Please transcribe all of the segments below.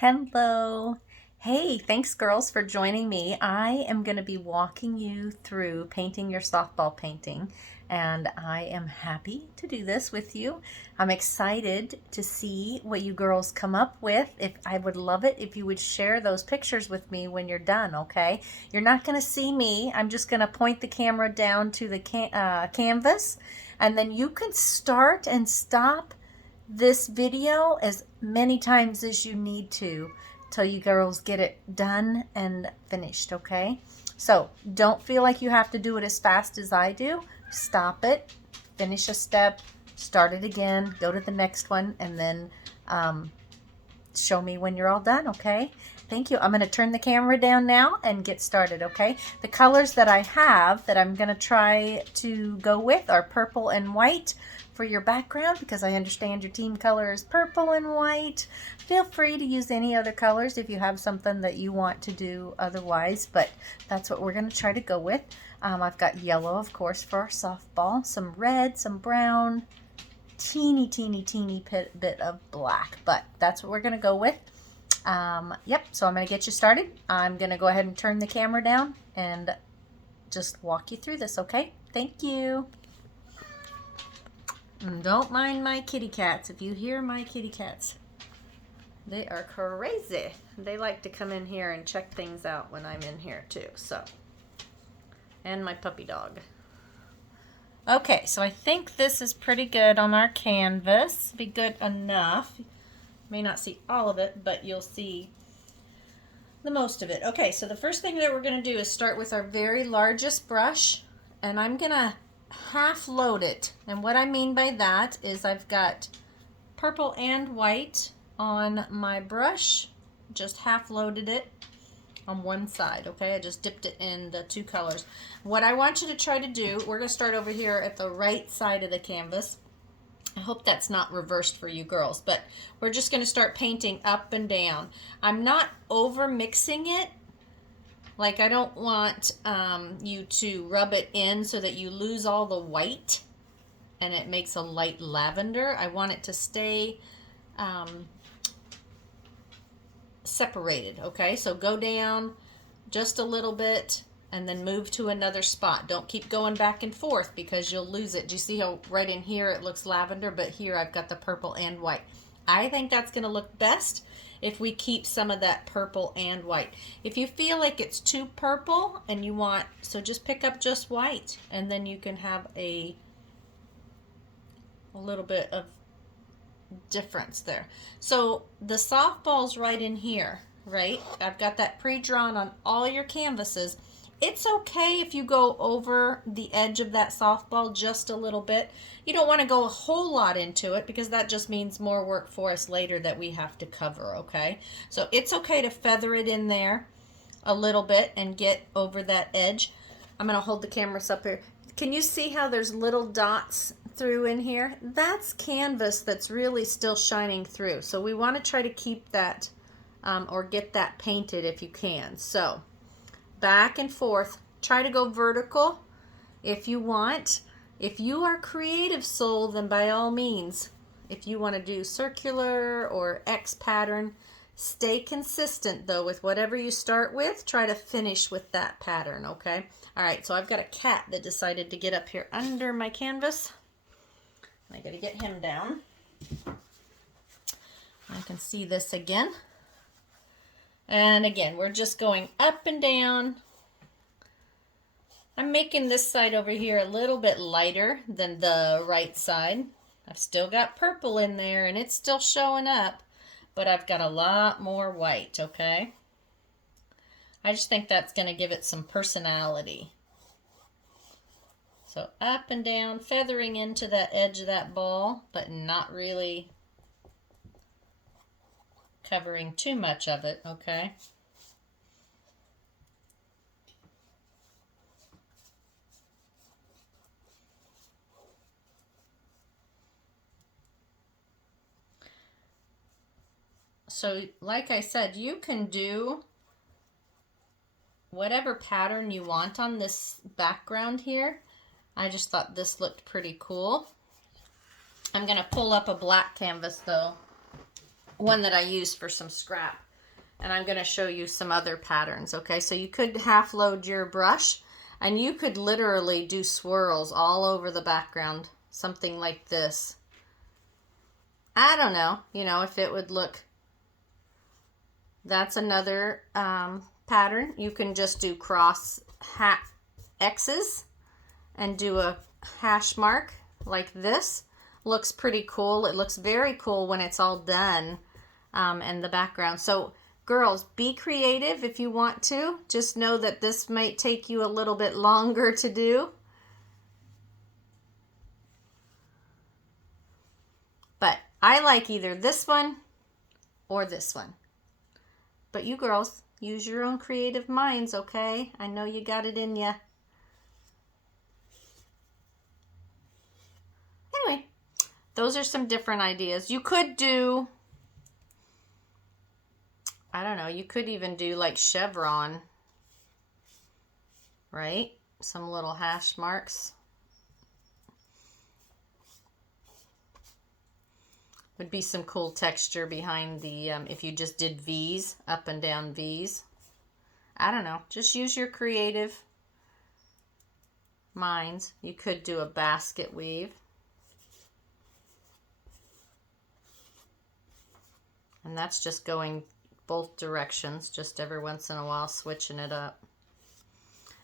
Hello. Hey, thanks girls for joining me. I am going to be walking you through painting your softball painting, and I am happy to do this with you. I'm excited to see what you girls come up with. If I would love it if you would share those pictures with me when you're done, okay? You're not going to see me. I'm just going to point the camera down to the canvas, and then you can start and stop this video as many times as you need to till you girls get it done and finished, okay? So don't feel like you have to do it as fast as I do. Stop it, finish a step, start it again, go to the next one, and then show me when you're all done, okay? Thank you. I'm going to turn the camera down now and get started, okay? The colors that I have that I'm going to try to go with are purple and white for your background, because I understand your team color is purple and white. Feel free to use any other colors if you have something that you want to do otherwise, but that's what we're going to try to go with. I've got yellow, of course, for our softball, some red, some brown, teeny bit of black, but that's what we're going to go with. Yep, so I'm going to get you started. I'm going to go ahead and turn the camera down and just walk you through this, okay? Thank you. And don't mind my kitty cats. If you hear my kitty cats, they are crazy. They like to come in here and check things out when I'm in here too, so. And my puppy dog. Okay, so I think this is pretty good on our canvas. Be good enough. You may not see all of it, but you'll see the most of it. Okay, so the first thing that we're going to do is start with our very largest brush, and I'm going to half load it. And what I mean by that is I've got purple and white on my brush, just half loaded it on one side, okay? I just dipped it in the two colors. What I want you to try to do, we're going to start over here at the right side of the canvas. I hope that's not reversed for you girls, but we're just going to start painting up and down. I'm not over mixing it. Like, I don't want you to rub it in so that you lose all the white and it makes a light lavender. I want it to stay separated, okay? So go down just a little bit and then move to another spot. Don't keep going back and forth because you'll lose it. Do you see how right in here it looks lavender, but here I've got the purple and white? I think that's going to look best if we keep some of that purple and white. If you feel like it's too purple and you want, so just pick up just white, and then you can have a little bit of difference there. So the softball's right in here, right? I've got that pre-drawn on all your canvases. It's okay if you go over the edge of that softball just a little bit. You don't want to go a whole lot into it because that just means more work for us later that we have to cover, okay? So it's okay to feather it in there a little bit and get over that edge. I'm going to hold the cameras up here. Can you see how there's little dots through in here? That's canvas that's really still shining through. So we want to try to keep that or get that painted if you can. So back and forth. Try to go vertical if you want. If you are creative soul, then by all means, if you want to do circular or X pattern, stay consistent though with whatever you start with. Try to finish with that pattern, okay? All right, so I've got a cat that decided to get up here under my canvas. I got to get him down. I can see this again. And again, we're just going up and down. I'm making this side over here a little bit lighter than the right side. I've still got purple in there and it's still showing up, but I've got a lot more white, okay? I just think that's going to give it some personality. So up and down, feathering into that edge of that ball, but not really covering too much of it, okay? So like I said, you can do whatever pattern you want on this background here. I just thought this looked pretty cool. I'm going to pull up a black canvas though, one that I used for some scrap. And I'm going to show you some other patterns, okay? So you could half load your brush, and you could literally do swirls all over the background, something like this. I don't know, if it would look. That's another pattern. You can just do cross X's and do a hash mark like this. Looks pretty cool. It looks very cool when it's all done in the background. So girls, be creative if you want to. Just know that this might take you a little bit longer to do. But I like either this one or this one. But you girls, use your own creative minds, okay? I know you got it in you. Anyway, those are some different ideas. You could do, I don't know, you could even do like chevron, right? Some little hash marks. Would be some cool texture behind the, if you just did V's, up and down V's. I don't know, just use your creative minds. You could do a basket weave. And that's just going both directions, just every once in a while switching it up.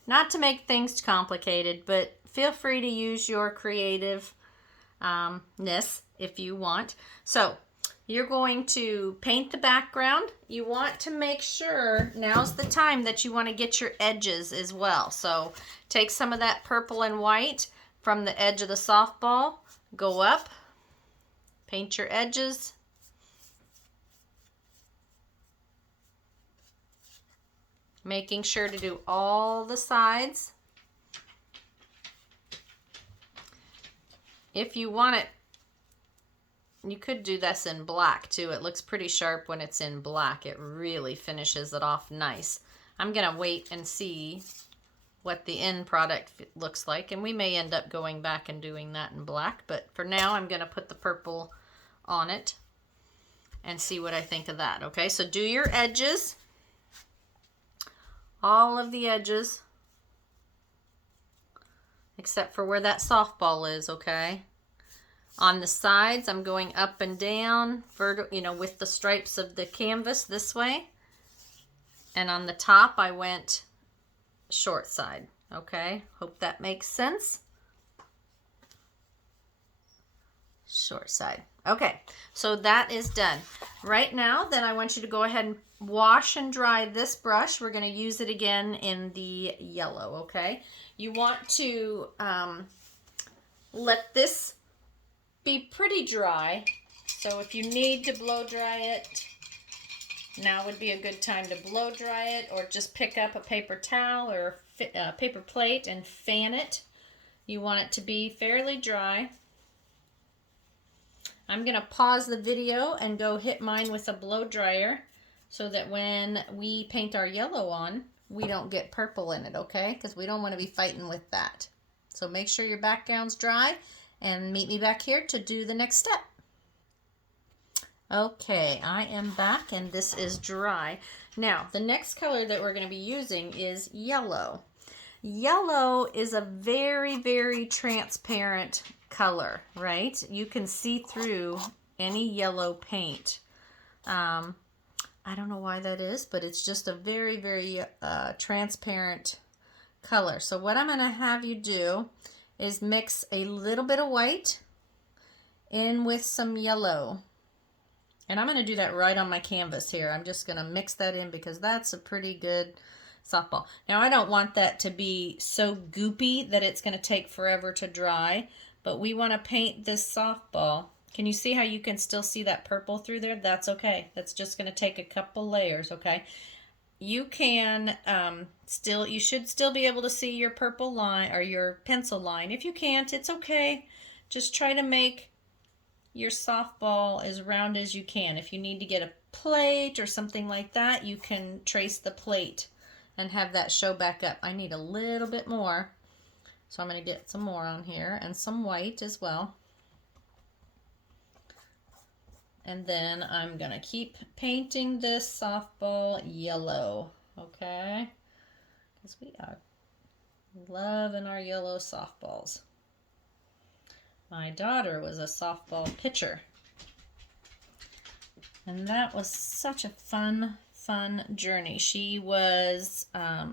Not to make things complicated, but feel free to use your creativeness if you want. So you're going to paint the background. You want to make sure now's the time that you want to get your edges as well. So take some of that purple and white from the edge of the softball, go up, paint your edges. Making sure to do all the sides. If you want it, you could do this in black too. It looks pretty sharp when it's in black. It really finishes it off nice. I'm gonna wait and see what the end product looks like, and we may end up going back and doing that in black, but for now I'm gonna put the purple on it and see what I think of that. Okay, so do your edges. All of the edges, except for where that softball is, okay? On the sides, I'm going up and down, with the stripes of the canvas this way. And on the top, I went short side, okay? Hope that makes sense. Short side. Okay, so that is done. Right now, then I want you to go ahead and wash and dry this brush. We're going to use it again in the yellow, okay? You want to let this be pretty dry. So if you need to blow dry it, now would be a good time to blow dry it, or just pick up a paper towel or a paper plate and fan it. You want it to be fairly dry. I'm going to pause the video and go hit mine with a blow dryer so that when we paint our yellow on, we don't get purple in it, okay? Because we don't want to be fighting with that. So make sure your background's dry and meet me back here to do the next step. Okay, I am back and this is dry. Now, the next color that we're going to be using is yellow. Yellow is a very, very transparent color, right? You can see through any yellow paint. I don't know why that is, but it's just a very, very transparent color. So what I'm going to have you do is mix a little bit of white in with some yellow. And I'm going to do that right on my canvas here. I'm just going to mix that in because that's a pretty good softball. Now I don't want that to be so goopy that it's going to take forever to dry, but we want to paint this softball. Can you see how you can still see that purple through there? That's okay. That's just going to take a couple layers, okay? You can you should still be able to see your purple line or your pencil line. If you can't, it's okay. Just try to make your softball as round as you can. If you need to get a plate or something like that, you can trace the plate and have that show back up. I need a little bit more, so I'm going to get some more on here and some white as well. And then I'm gonna keep painting this softball yellow, okay? Because we are loving our yellow softballs. My daughter was a softball pitcher. And that was such a fun journey. She was a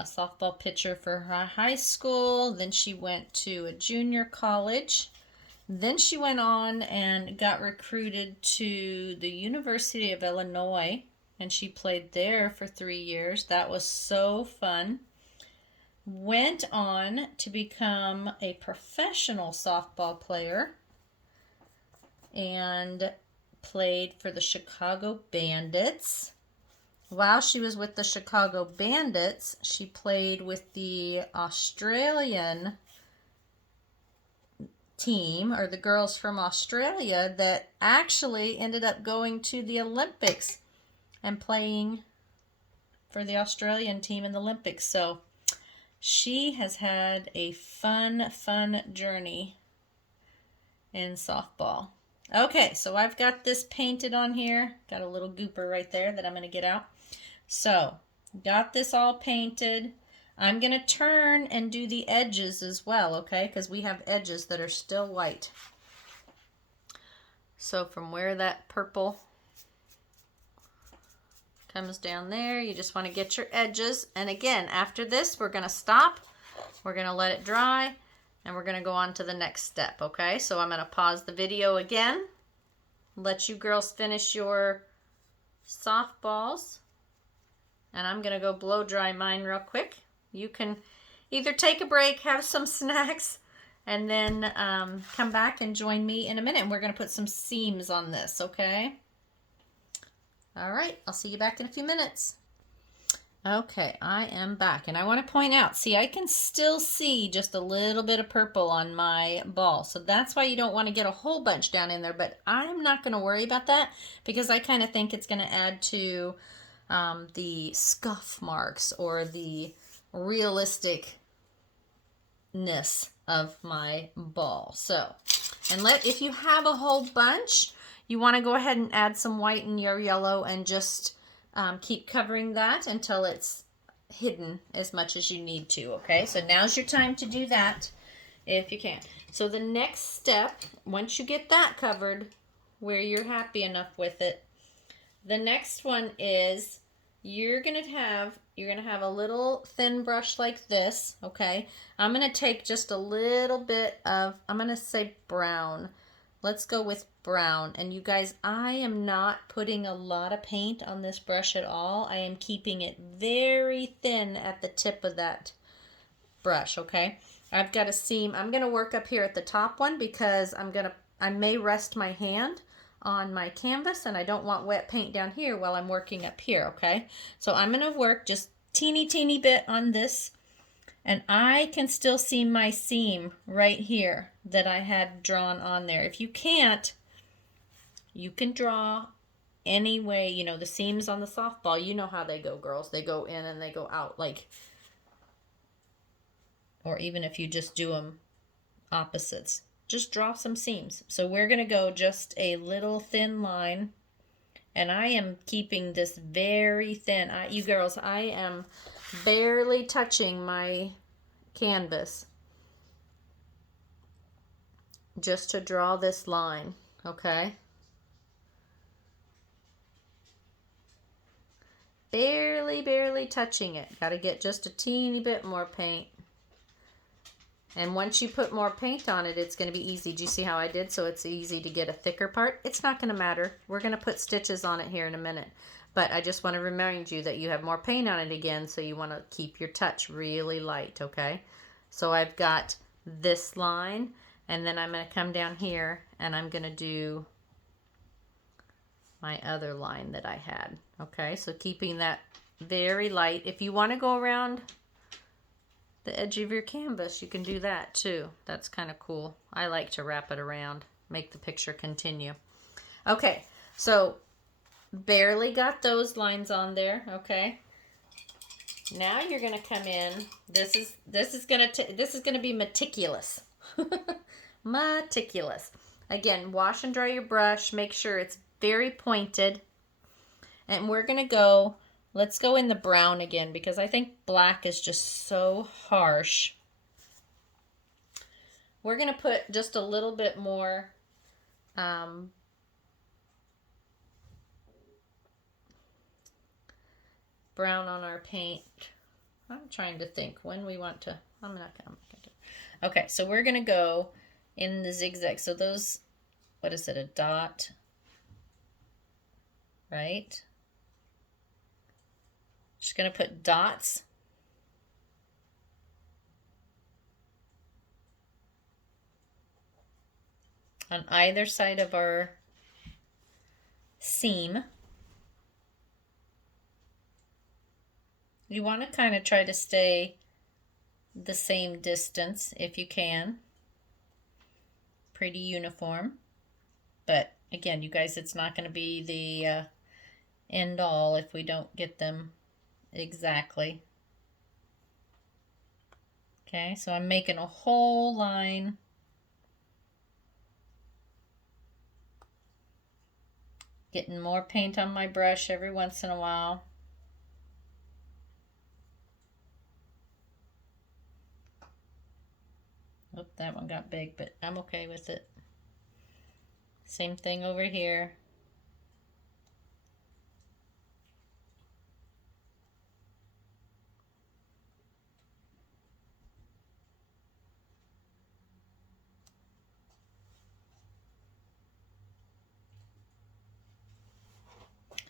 softball pitcher for her high school. Then she went to a junior college. Then she went on and got recruited to the University of Illinois, and she played there for 3 years. That was so fun. Went on to become a professional softball player and played for the Chicago Bandits. While she was with the Chicago Bandits, she played with the Australian team, or the girls from Australia, that actually ended up going to the Olympics and playing for the Australian team in the Olympics. So she has had a fun journey in softball. Okay, so I've got this painted on here. Got a little gooper right there that I'm going to get out. So, got this all painted. I'm going to turn and do the edges as well, okay? Because we have edges that are still white. So from where that purple comes down there, you just want to get your edges. And again, after this, we're going to stop. We're going to let it dry. And we're going to go on to the next step, okay? So I'm going to pause the video again. Let you girls finish your softballs. And I'm going to go blow dry mine real quick. You can either take a break, have some snacks, and then come back and join me in a minute. And we're going to put some seams on this, okay? All right, I'll see you back in a few minutes. Okay, I am back, and I want to point out, see, I can still see just a little bit of purple on my ball, so that's why you don't want to get a whole bunch down in there, but I'm not going to worry about that because I kind of think it's going to add to the scuff marks or the realisticness of my ball. So, and if you have a whole bunch, you want to go ahead and add some white in your yellow and just keep covering that until it's hidden as much as you need to, okay? So now's your time to do that if you can. So the next step, once you get that covered where you're happy enough with it, the next one is you're gonna have a little thin brush like this, okay? I'm gonna take just a little bit of, I'm gonna say brown. Let's go with brown. And you guys, I am not putting a lot of paint on this brush at all. I am keeping it very thin at the tip of that brush, okay? I've got a seam. I'm going to work up here at the top one because I may rest my hand on my canvas and I don't want wet paint down here while I'm working up here, okay? So I'm going to work just teeny bit on this. And I can still see my seam right here that I had drawn on there. If you can't, you can draw any way, you know, the seams on the softball, you know how they go, girls. They go in and they go out, like, or even if you just do them opposites, just draw some seams. So we're going to go just a little thin line. And I am keeping this very thin. You girls, I am barely touching my canvas just to draw this line, okay? Barely touching it. Got to get just a teeny bit more paint. And once you put more paint on it, it's going to be easy. Do you see how I did? So it's easy to get a thicker part. It's not going to matter. We're going to put stitches on it here in a minute. But I just want to remind you that you have more paint on it again, so you want to keep your touch really light, okay? So I've got this line, and then I'm going to come down here, and I'm going to do my other line that I had, okay? So keeping that very light. If you want to go around the edge of your canvas, you can do that too. That's kind of cool. I like to wrap it around, make the picture continue. Okay, so barely got those lines on there, okay? Now you're gonna come in. This is gonna be meticulous. Meticulous. Again, wash and dry your brush. Make sure it's very pointed. And we're going to go, let's go in the brown again because I think black is just so harsh. We're going to put just a little bit more brown on our paint. I'm trying to think when we want to, I'm not going to. Okay, so we're going to go in the zigzag. So those, what is it, a dot, right? Just going to put dots on either side of our seam. You want to kind of try to stay the same distance if you can. Pretty uniform. But again, you guys, it's not going to be the end all if we don't get them exactly. Okay, so I'm making a whole line. Getting more paint on my brush every once in a while. Oh, that one got big, but I'm okay with it. Same thing over here.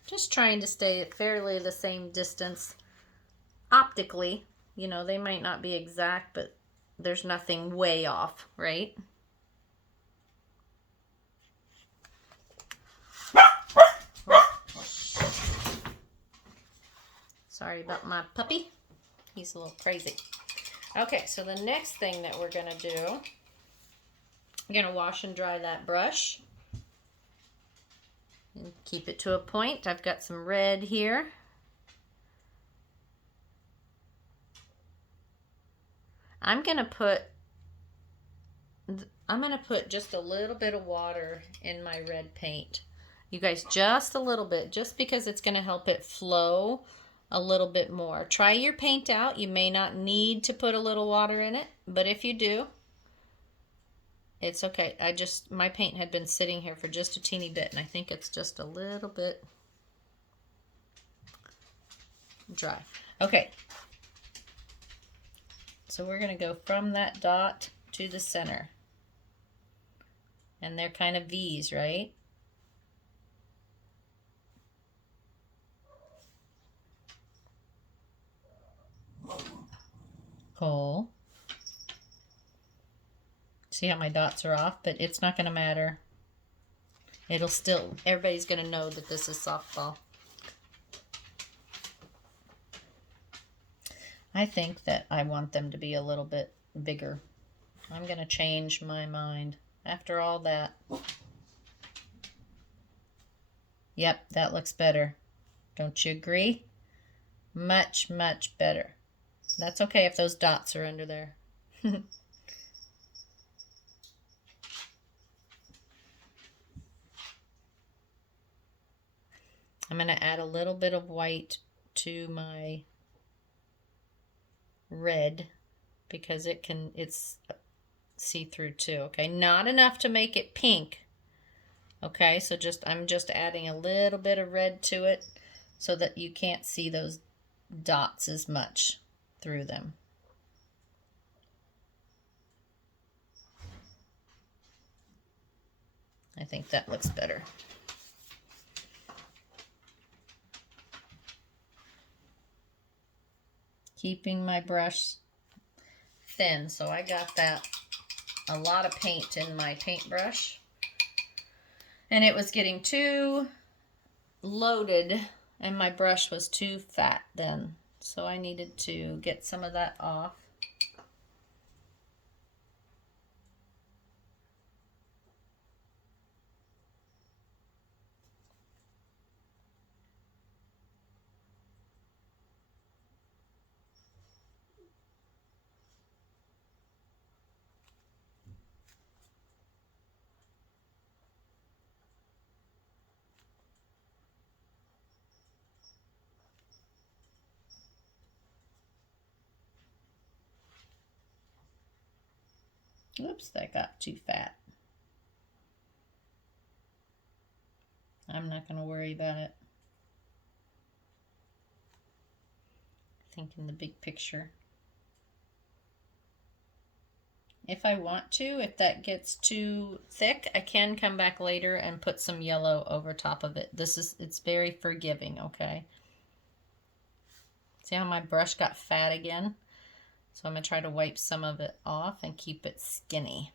Just trying to stay at fairly the same distance optically. You know, they might not be exact, but there's nothing way off, right? Sorry about my puppy. He's a little crazy. Okay, so the next thing that we're going to do, I'm going to wash and dry that brush. And keep it to a point. I've got some red here. I'm going to put just a little bit of water in my red paint. You guys, just a little bit, just because it's going to help it flow a little bit more. Try your paint out. You may not need to put a little water in it, but if you do, it's okay. My paint had been sitting here for just a teeny bit, and I think it's just a little bit dry. Okay. So we're going to go from that dot to the center. And they're kind of V's, right? Cool. See how my dots are off, but it's not going to matter. It'll still, everybody's going to know that this is softball. I think that I want them to be a little bit bigger. I'm going to change my mind after all that. Yep, that looks better. Don't you agree? Much, much better. That's okay if those dots are under there. I'm going to add a little bit of white to my red because it's see-through too. Okay, not enough to make it pink. Okay, so I'm just adding a little bit of red to it so that you can't see those dots as much through them. I think that looks better. Keeping my brush thin, so I got a lot of paint in my paintbrush, and it was getting too loaded, and my brush was too fat then, so I needed to get some of that off. Oops, that got too fat. I'm not going to worry about it. Thinking the big picture. If I want to, if that gets too thick, I can come back later and put some yellow over top of it. It's very forgiving, okay? See how my brush got fat again? So I'm going to try to wipe some of it off and keep it skinny.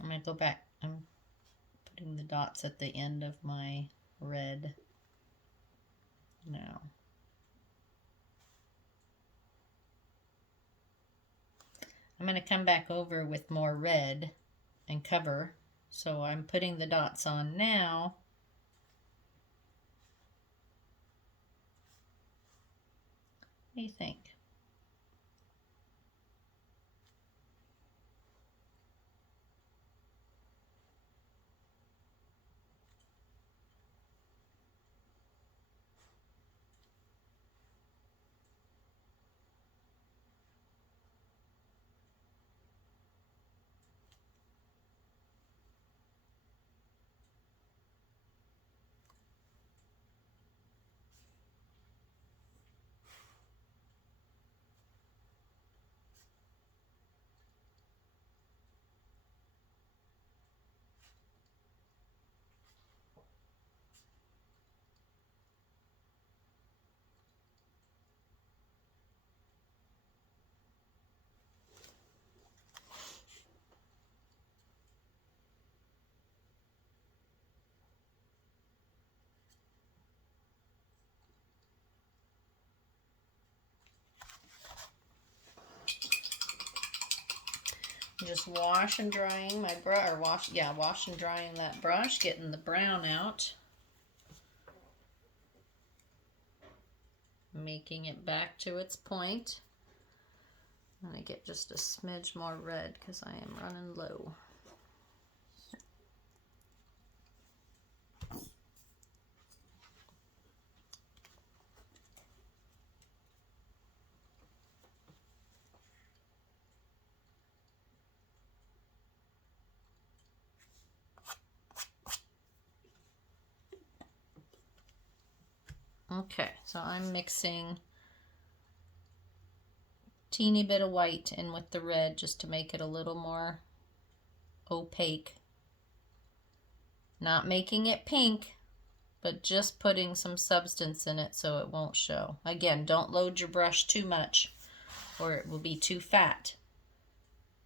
I'm going to go back. I'm putting the dots at the end of my red now. I'm going to come back over with more red and cover. So I'm putting the dots on now. What do you think? Just wash and drying my brush, or wash and drying that brush, getting the brown out. Making it back to its point. I'm going to get just a smidge more red because I am running low. Okay, so I'm mixing teeny bit of white in with the red just to make it a little more opaque. Not making it pink, but just putting some substance in it so it won't show. Again, don't load your brush too much or it will be too fat.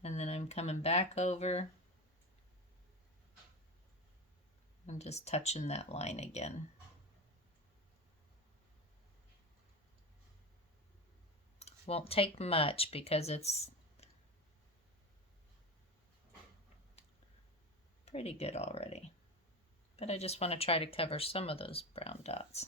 And then I'm coming back over and just touching that line again. Won't take much because it's pretty good already. But I just want to try to cover some of those brown dots.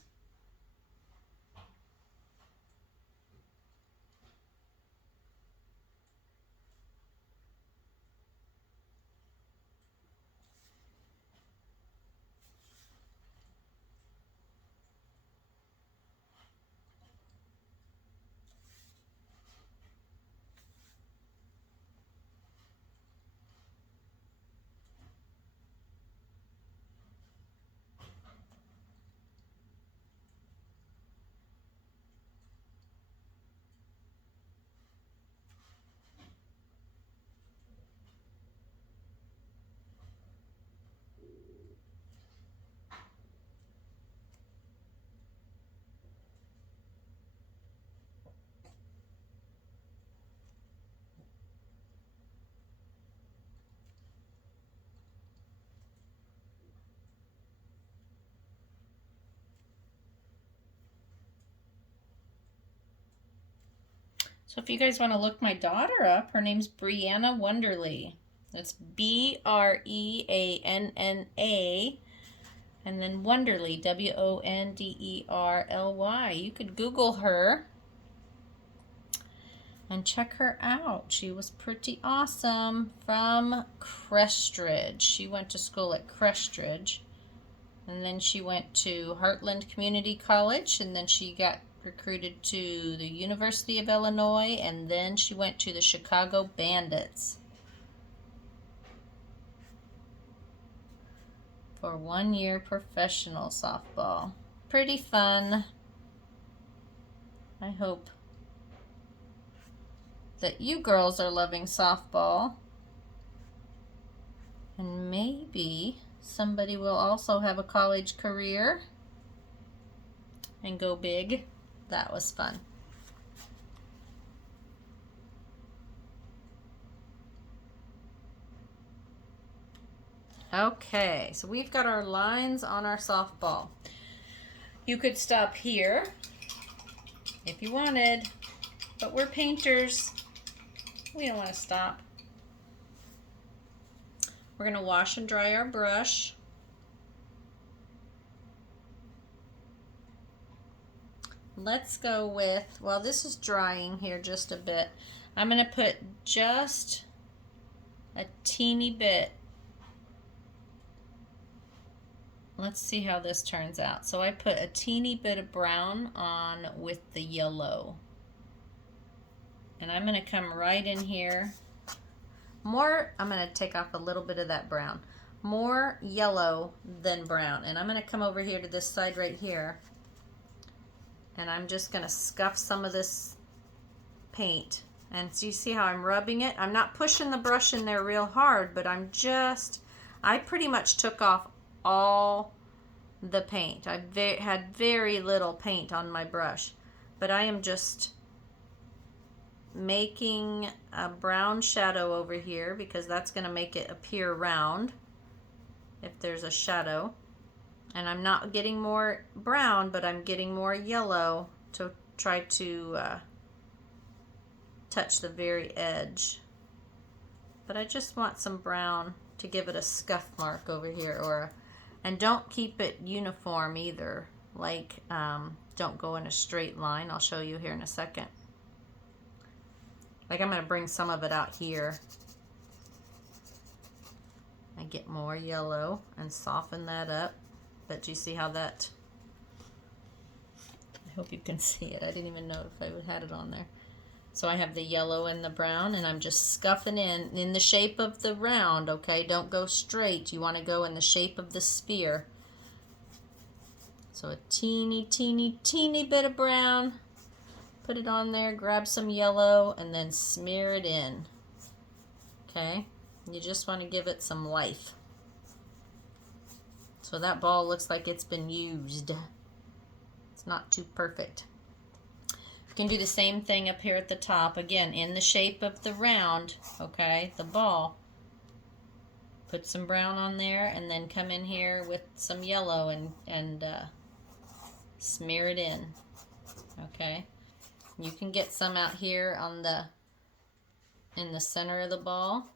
So if you guys want to look my daughter up, her name's Breanna Wonderly. That's Breanna, and then Wonderly, Wonderly. You could Google her and check her out. She was pretty awesome, from Crestridge. She went to school at Crestridge, and then she went to Heartland Community College, and then she got recruited to the University of Illinois, and then she went to the Chicago Bandits for 1 year professional softball. Pretty fun. I hope that you girls are loving softball, and maybe somebody will also have a college career and go big. That was fun. Okay, so we've got our lines on our softball. You could stop here if you wanted, but we're painters. We don't want to stop. We're going to wash and dry our brush. Let's go with, well, this is drying here just a bit. I'm going to put just a teeny bit. Let's see how this turns out. So I put a teeny bit of brown on with the yellow. And I'm going to come right in here. I'm going to take off a little bit of that brown. More yellow than brown. And I'm going to come over here to this side right here. And I'm just going to scuff some of this paint. And so you see how I'm rubbing it? I'm not pushing the brush in there real hard, but I pretty much took off all the paint. I had very little paint on my brush, but I am just making a brown shadow over here because that's going to make it appear round if there's a shadow. And I'm not getting more brown, but I'm getting more yellow to try to touch the very edge. But I just want some brown to give it a scuff mark over here, and don't keep it uniform either. Like, don't go in a straight line. I'll show you here in a second. Like, I'm going to bring some of it out here. I get more yellow and soften that up. But you see how that, I hope you can see it. I didn't even know if I had it on there. So I have the yellow and the brown, and I'm just scuffing in the shape of the round, okay? Don't go straight. You want to go in the shape of the sphere. So a teeny, teeny, teeny bit of brown. Put it on there, grab some yellow, and then smear it in. Okay? You just want to give it some life. So that ball looks like it's been used. It's not too perfect. You can do the same thing up here at the top. Again, in the shape of the round, okay, the ball. Put some brown on there and then come in here with some yellow and smear it in, okay? You can get some out here in the center of the ball.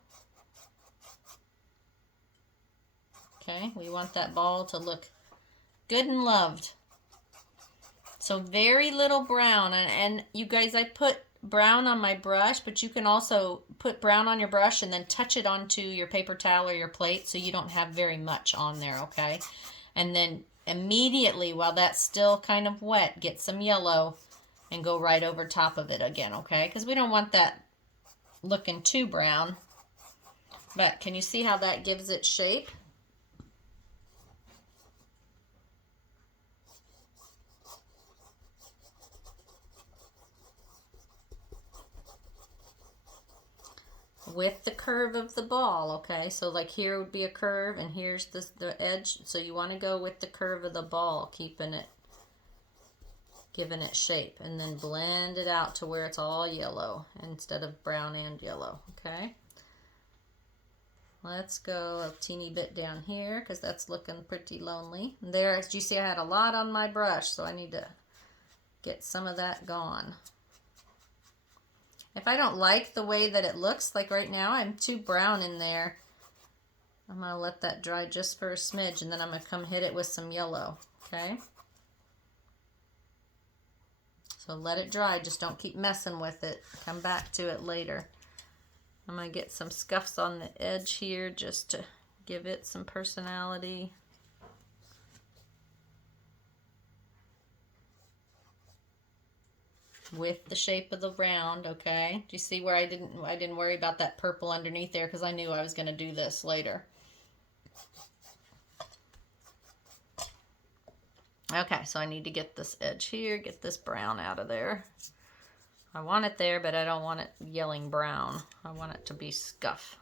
Okay, we want that ball to look good and loved. So very little brown, and you guys, I put brown on my brush, but you can also put brown on your brush and then touch it onto your paper towel or your plate so you don't have very much on there, okay? And then immediately, while that's still kind of wet, get some yellow and go right over top of it again, okay? Because we don't want that looking too brown. But can you see how that gives it shape? With the curve of the ball, okay? So like here would be a curve, and here's the edge. So you want to go with the curve of the ball, giving it shape, and then blend it out to where it's all yellow instead of brown and yellow, okay? Let's go a teeny bit down here because that's looking pretty lonely. There, as you see, I had a lot on my brush, so I need to get some of that gone. If I don't like the way that it looks, like right now, I'm too brown in there. I'm going to let that dry just for a smidge, and then I'm going to come hit it with some yellow, okay? So let it dry, just don't keep messing with it. Come back to it later. I'm going to get some scuffs on the edge here just to give it some personality. With the shape of the round, okay? Do you see where I didn't worry about that purple underneath there because I knew I was going to do this later. Okay, so I need to get this edge here, get this brown out of there. I want it there, but I don't want it yelling brown. I want it to be scuff.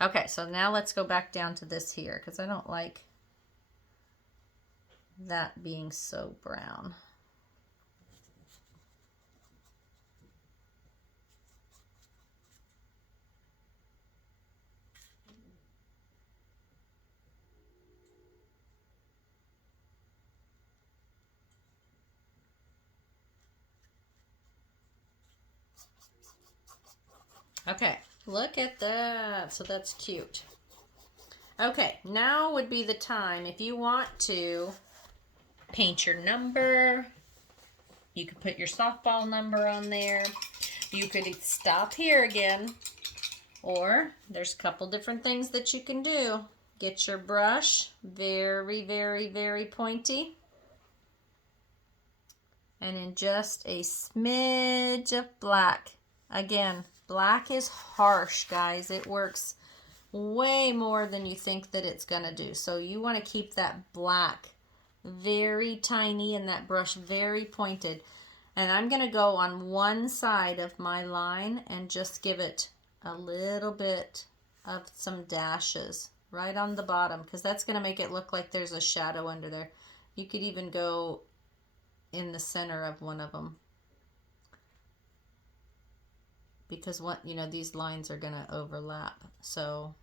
Okay, so now let's go back down to this here because I don't like that being so brown. Okay, look at that. So that's cute. Okay, now would be the time if you want to paint your number. You could put your softball number on there. You could stop here again, or there's a couple different things that you can do. Get your brush very, very, very pointy. And in just a smidge of black. Again, black is harsh, guys. It works way more than you think that it's going to do. So you want to keep that black very tiny and that brush very pointed. And I'm going to go on one side of my line and just give it a little bit of some dashes right on the bottom because that's going to make it look like there's a shadow under there. You could even go in the center of one of them because these lines are going to overlap. So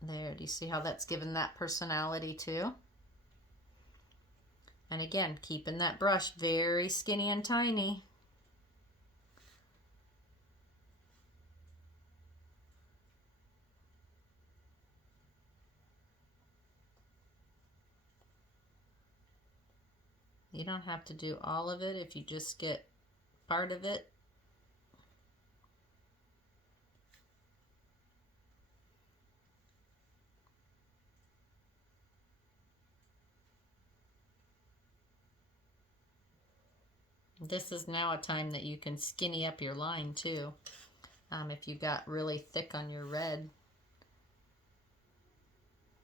there, do you see how that's given that personality too? And again, keeping that brush very skinny and tiny. You don't have to do all of it if you just get part of it. This is now a time that you can skinny up your line too. If you got really thick on your red,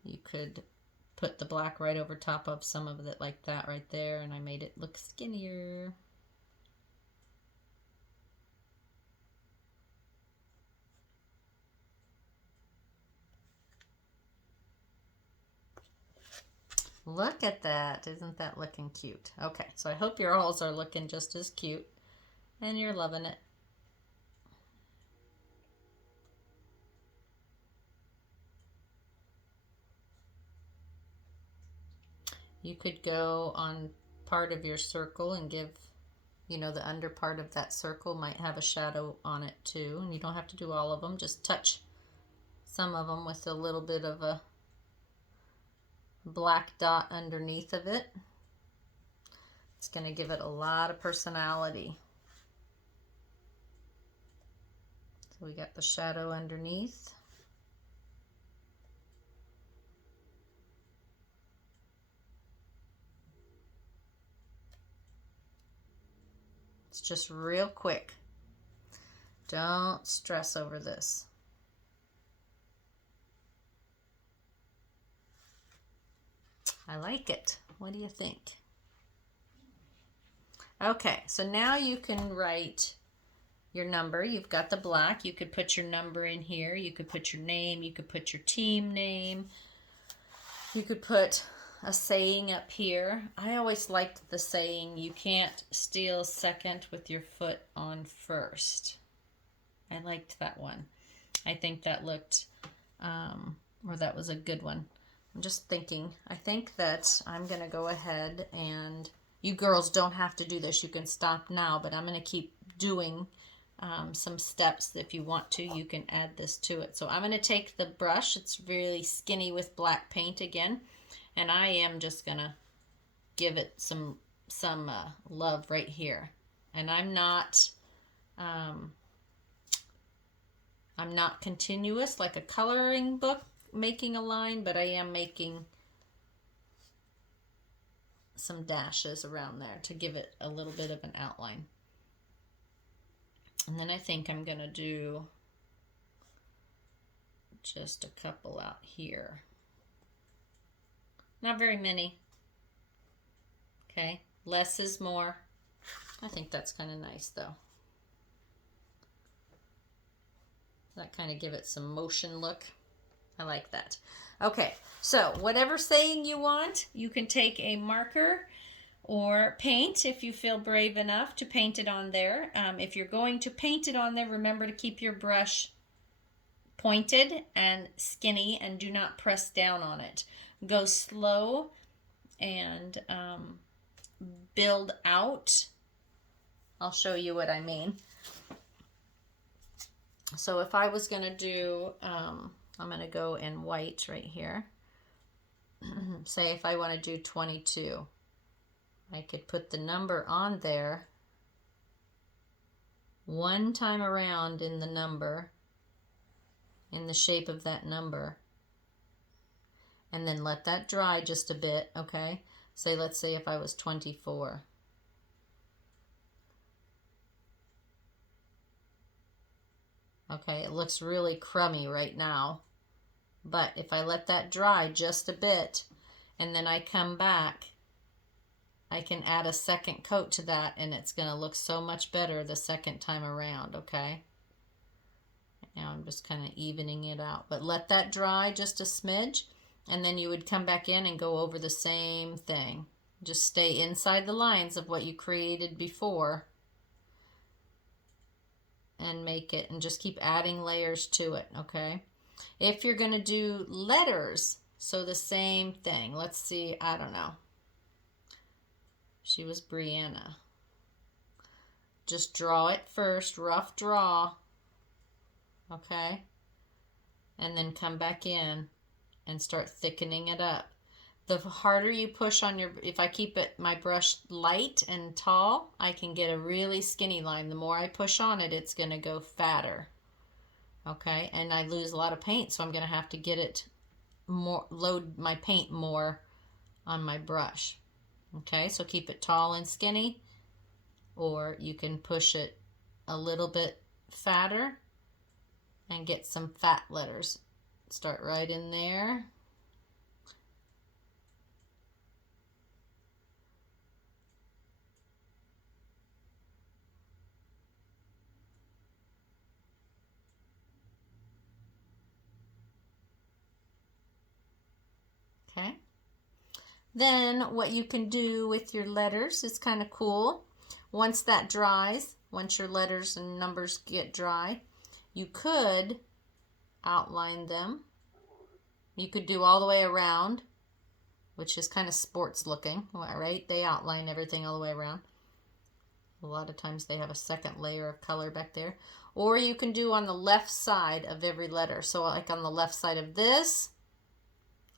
you could put the black right over top of some of it like that right there, and I made it look skinnier. Look at that. Isn't that looking cute? Okay, so I hope your alls are looking just as cute and you're loving it. You could go on part of your circle and give, the under part of that circle might have a shadow on it too. And you don't have to do all of them. Just touch some of them with a little bit of a black dot underneath of it. It's going to give it a lot of personality. So we got the shadow underneath. It's just real quick. Don't stress over this. I like it. What do you think? Okay, so now you can write your number. You've got the black. You could put your number in here. You could put your name. You could put your team name. You could put a saying up here. I always liked the saying, you can't steal second with your foot on first. I liked that one. I think that looked, or that was a good one. I'm just thinking, I think that I'm going to go ahead and You girls don't have to do this. You can stop now, but I'm going to keep doing some steps. If you want to, you can add this to it. So I'm going to take the brush. It's really skinny with black paint again, and I am just going to give it some love right here. And I'm not continuous like a coloring book making a line, but I am making some dashes around there to give it a little bit of an outline. And then I think I'm going to do just a couple out here. Not very many. Okay, less is more. I think that's kind of nice though. That kind of give it some motion look. I like that. Okay, so whatever saying you want, you can take a marker or paint if you feel brave enough to paint it on there. If you're going to paint it on there, remember to keep your brush pointed and skinny and do not press down on it. Go slow and build out. I'll show you what I mean. So if I was going to do, I'm going to go in white right here. Say if I want to do 22, I could put the number on there one time around in the number, in the shape of that number, and then let that dry just a bit, okay? Say, let's say if I was 24. Okay, it looks really crummy right now, but if I let that dry just a bit and then I come back, I can add a second coat to that and it's going to look so much better the second time around, okay? Now I'm just kind of evening it out, but let that dry just a smidge and then you would come back in and go over the same thing. Just stay inside the lines of what you created before and make it, and just keep adding layers to it, okay? If you're going to do letters, so the same thing. Let's see, I don't know. She was Brianna. Just draw it first, rough draw, okay? And then come back in and start thickening it up. The harder you push on your, if I keep it, my brush light and tall, I can get a really skinny line. The more I push on it, it's going to go fatter. Okay, and I lose a lot of paint, so I'm going to have to get it more, load my paint more on my brush. Okay, so keep it tall and skinny, or you can push it a little bit fatter and get some fat letters. Start right in there. Okay. Then what you can do with your letters is kind of cool. Once that dries, once your letters and numbers get dry, you could outline them. You could do all the way around, which is kind of sports looking, right? They outline everything all the way around. A lot of times they have a second layer of color back there. Or you can do on the left side of every letter. So like on the left side of this,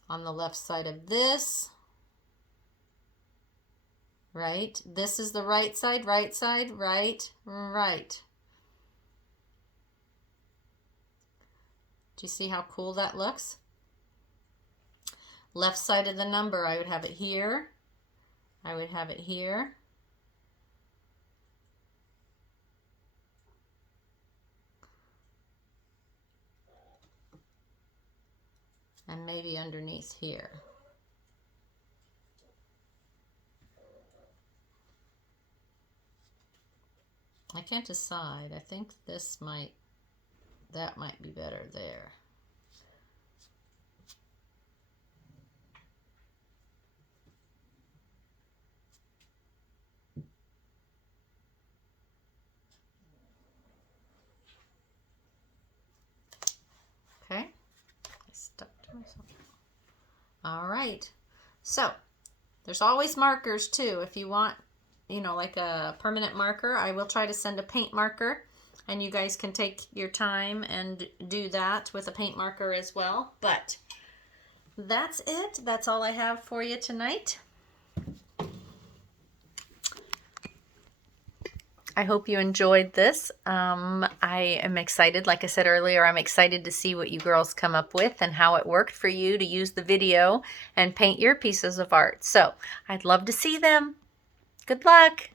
on the left side of this, right? This is the right side, right, right. Do you see how cool that looks? Left side of the number, I would have it here. I would have it here. And maybe underneath here. I can't decide. I think this might, that might be better there. Okay, I stuck to myself. All right, so There's always markers too. If you want, you know, like a permanent marker, I will try to send a paint marker, and you guys can take your time and do that with a paint marker as well. But that's it. That's all I have for you tonight. I hope you enjoyed this. I am excited, like I said earlier, I'm excited to see what you girls come up with and how it worked for you to use the video and paint your pieces of art. So I'd love to see them. Good luck.